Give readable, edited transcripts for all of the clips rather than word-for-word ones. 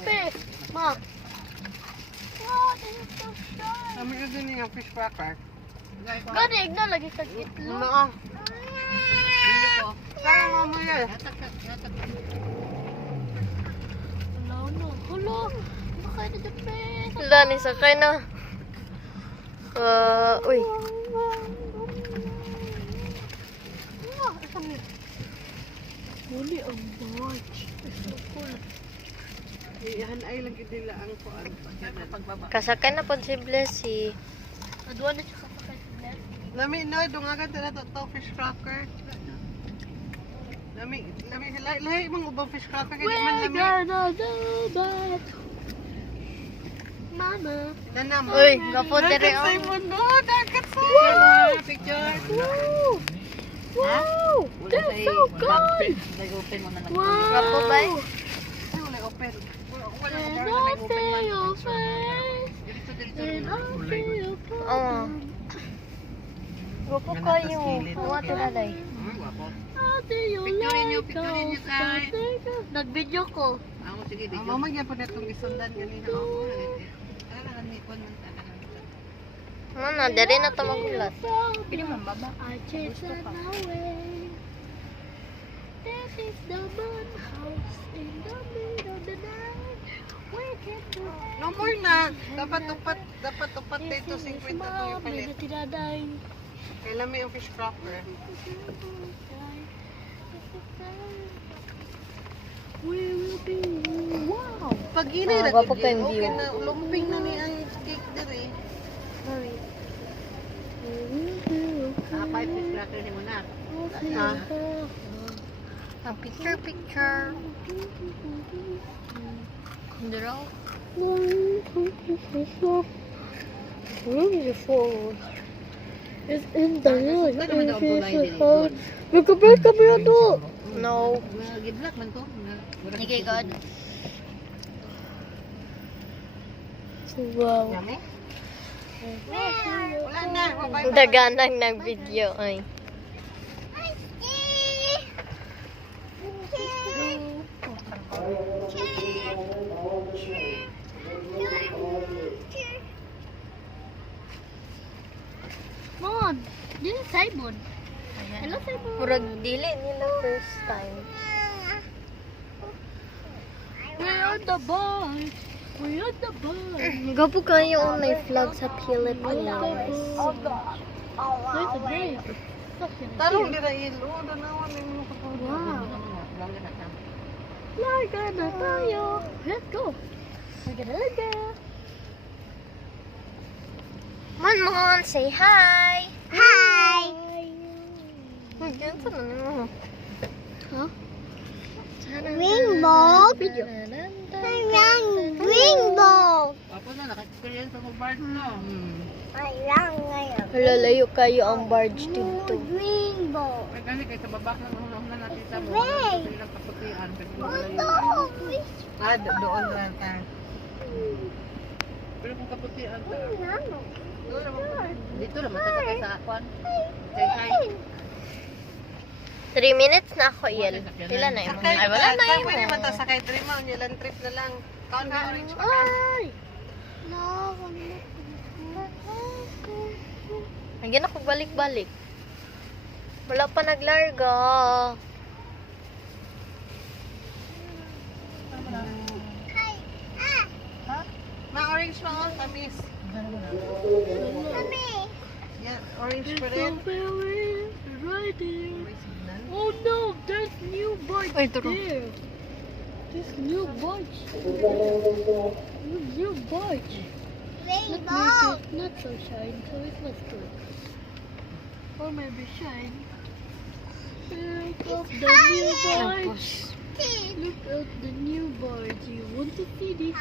gabi. Ma. Wow, this is so shy. Kami ka din yung fish cracker. Ganig na lagi sa itlog. Oo. Kaya mamaya. Hello, no. Hello. Bakit na gabi? Wala, nisakay na. Uy. Huli ang barge. So cool. Iyan ay lagi nila ang kuan. Kasakay na po si Blessy. Aduan na siya kapakay sa left. Lami no, dungagan tala to fish cracker. Lami lahi mang ubang fish cracker kay di man We're lami. gonna do that. Mama. Nanam. Uy, gapo dere Say oh. mo no, dagat sa. Picture. Woo! Wow! That's so good! Wow! Gapo ba eh? Ay wala open. Wala And open. I see your face. And I see your Oo. Gapo kayo. Mga tinaday. How do you like Picturein niyo, kay. Nag-video ko. Ako sige, video. Mama gyud po netong isundan ganina ako. Kailangan mi kon man Mana, dere na to magulat. Pili man baba. I chased it away. This is the moon house in the middle of the night. We can do No more na. Dapat tupat dito 50 to yung palit. Tinaday. Kailan may yung fish cracker. We will be wow. Pag gini Ah, na gwapo gid, kayong okay view. na lumping na ni ang cake dere. Kapay fish cracker ni mo na. Ha? Ang picture. Draw. Beautiful. It's in the light. Ano man daw tulay din ito? Magkabay kami ito. No. Gidlak man to. Okay, God. Wow. Yummy. Wala na, bye. Daganang nag-video ay. Mom, this is Simon. Hello, Simon. Murag dili nila first time. We're on the bus. We're on the bus. Gapo kayo may flag sa Philippines. There's a grave. Tarong dira ilo, danawan ni mo ko. Wow. Larga na tayo. Let's go. Larga. Man, say hi. Hi. Uy, ganito na mo. Huh? Rainbow. Video. Rainbow. Apo na naka-experience ako bar na. Lalayo kayo ang barge dito. Rainbow. Ay gani kay sa babak lang na natin sa mo. Ilang kaputian kasi wala. Doon lang ta. Pero kung kaputian ta. Dito naman ta sa akwan. Say hi. 3 minutes na ako, Yel. Pila na yun? Ay, wala na yun. Pwede man ta sakay trip mo, ilang trip na lang. Kaon ka orange pa. Ay. Nagyan ako balik-balik. Wala pa naglarga. Ma orange pa all tamis. Yeah, orange pa rin. Right there. May signal. Oh no, there's new barge Ay, turo. there. There's new barge. New barge. Rainbow. It's not so shine, so it must work. Or maybe shine. Look at the new barge. Look at the new barge. You want to see this?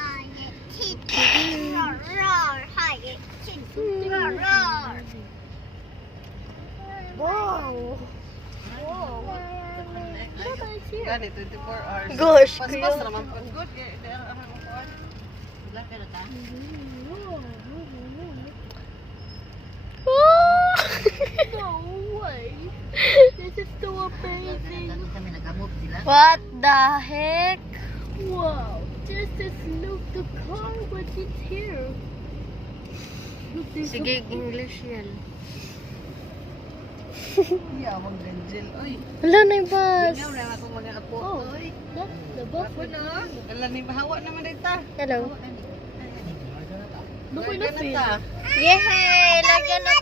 Wow. Gani, 24 hours. Gosh, Pas kuya. naman po. Good. Wala ka na ta? No way. This is so amazing. Kami nag-move sila. What the heck? Wow. just look the car when it's here. Look, there's Sige, English yan. Yawang ganjel. Oy. Wala na yung bus. Tingnan na akong mga apo. Oh. Oy. That's the bus. Ako na. Alam ni bahawa naman dito. Hello. Look at the field. Yay! Lagan na.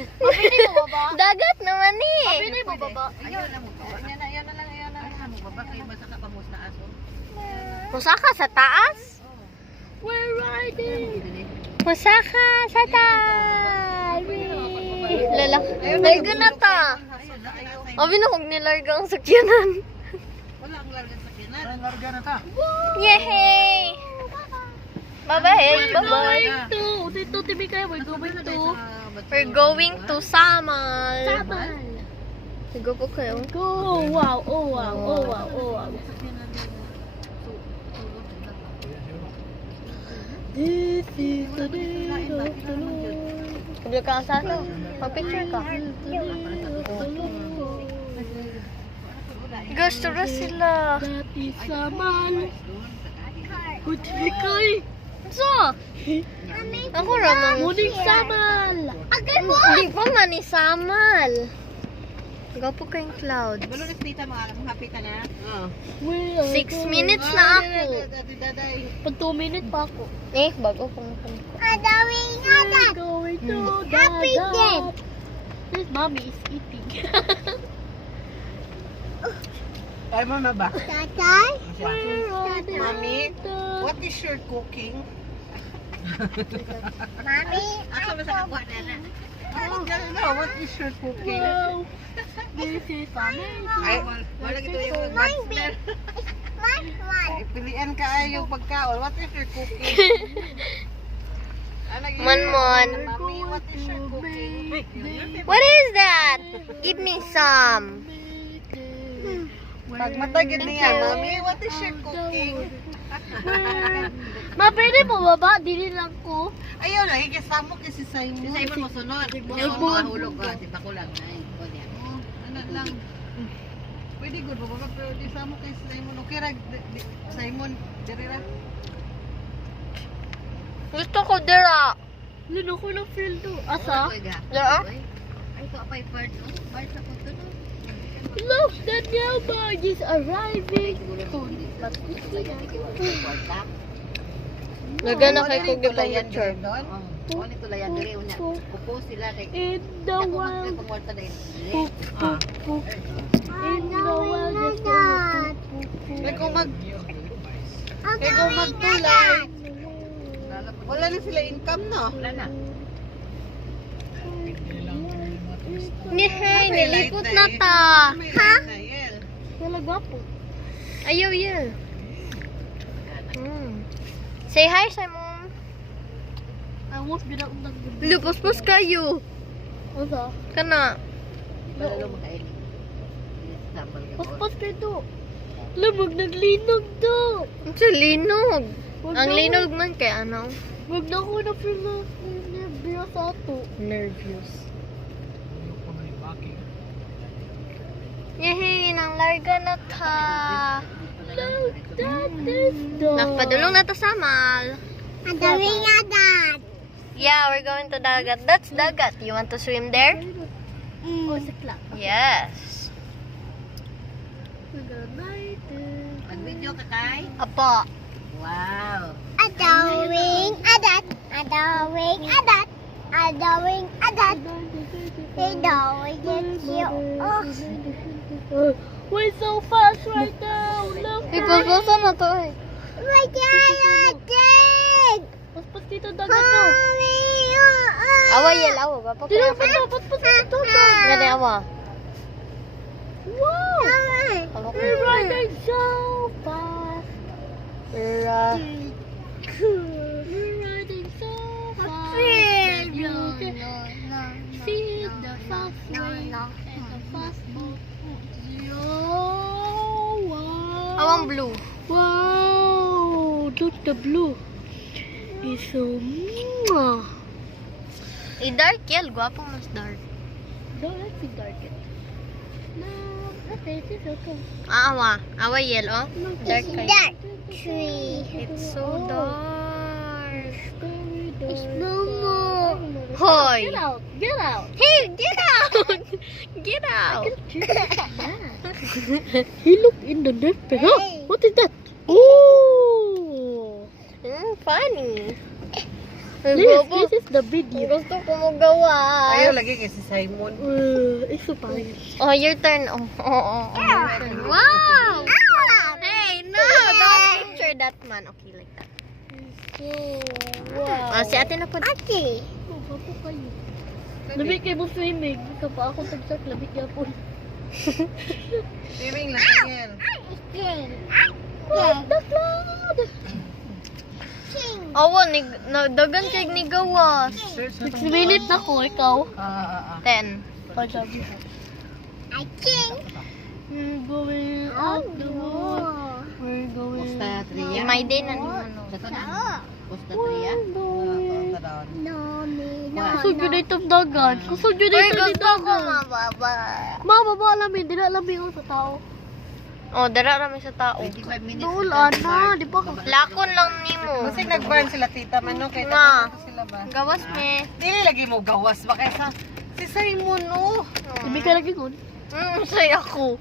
Pabili mo baba? Dagat naman eh. Pabili mo baba? Ayaw na mo. Ayaw na lang. Ayaw na lang. Baba kayo basta ka pamus na aso. Pusaka sa taas? We're riding. Pusaka sa taas. Lalak. Larga na ta. Abi na kung nilarga ang sakyanan. Wala ang largang sakyanan. Larga na ta. Yay! Bye-bye. Bye-bye. Dito, Timikay, we're going to We're going to Samal. Samal. Sigo po kayo. Go! Wow! Oh wow! Oh wow! Oh wow! This is the day of the Lord. Sabi ka sa ato. Pag-picture ka. Gusto na sila. That is Samal. Timikay. So, ako raman. Muning Samal. Hindi pa man ni Samal. Gapo kayong cloud. Balo na kita mga happy ka na. 6 minutes na ako. Pag 2 minutes pa ako. Eh, bago kong ko. We're going to Happy day. This mommy is eating. Ay mo na ba? We're on the Mommy, mountain. what is your cooking? Mommy, Asa ba sa kakuha na na? Oh, no, what is your cooking? Wow. This is amazing. Ay, wala gito yung bachelor. Pilian ka ay yung pagkaon. What is your cooking? Monmon. Mommy, what is your cooking? What is that? Give me some. Pag matagid niya, Mommy, what is your cooking? Ma, pwede mo baba? Dili lang ko. Ayaw na, hikisamo kasi Simon. Si Simon mo sunod. Ayaw mo mahulog ka. Di ba ko lang? Ay, ano lang. Pwede good mo ba? Pero di samo kay Simon. Okay ra, Simon, diri ra. Gusto ko dira. Lino ko ng feel to. Asa? Dira? Ay, ito apay part. Part ako to. Look, the new barge is arriving. Nagana kay kong gipang picture. Oo, nito layan diri unya. Upo sila kay In the wild. pangwarta dai. In the wild. Kay kung magtulay. Wala na sila income no. Wala na. Hey, nilipot na ta. Ha? Wala gwapo. Ayaw yan. Say hi, Simon. I was binaundag. Lupos-pos kayo. Asa? Kana. Balalo mo kay. Paspas kayo to. Lumag naglinog to. Ang sa linog. Wag Ang na- linog man kay ano? Wag na ko na feel na nervous sa ato. Nervous. Yehey, nang larga na ta. Look, that is the... Nagpadulong na ta sa Samal. Yeah, we're going to Dagat. That's Dagat. You want to swim there? Oh, sa clock. Yes. We're gonna ride it. Mag-video ka kay? Apo. Wow. We're so fast right now. Look. Ipapasa na to eh. Paspas dito dagat to. Awa yel, awa. Bapa ko. Dito pa to. Paspas dito to. Gani awa. Wow. Awa ko. We're riding so fast. We're, We're riding so fast. that you can see the fast way and the fast boat. Wow. awang blue. Wow. Look, the blue is so I dark yel. Gwapo mas dark. No, let's see dark. Okay, this is okay. Awa yellow. Dark kayo. That tree. It's so dark. It's Momo. Hoy! Get out! Get out! Hey, get out! Get out! He looked in the net. Hey. Huh? What is that? Oh! Funny. This is the video. Gusto ko magawa. Ayaw lagi kay si Simon. It's so funny. Oh, your turn. Oh. Wow! Hey, no! Don't picture that man. Okay, like that. Wow. Si ate na po. Ate. Oh, bapo kayo. Labi kayo mo swimming. Ika pa ako tagsak. Labi kayo po. Swimming lang yan. The flood! Awa, dagan kay ni gawas. 6 minutes na ko. Ikaw? 10. Pagsabi. I think. We're going out the wall. We're going Basta Tria. My day na naman. Basta Tria. No, me, no, Kusog yun na itong dagan. Kusog yun na Uy, itong gusto ko dagan. mababa. Mama, alamin. Di na alamin ko sa tao. Oh, dara rami sa tao. 25 minutes. Naulan na. Di pa ka. Lakon lang nimo. Kasi nag-burn sila tita man no kay Ma. sila ba? Gawas me. Dili lagi mo gawas ba kaysa si Simon oh. Sabi ka lagi kun. Saya ko.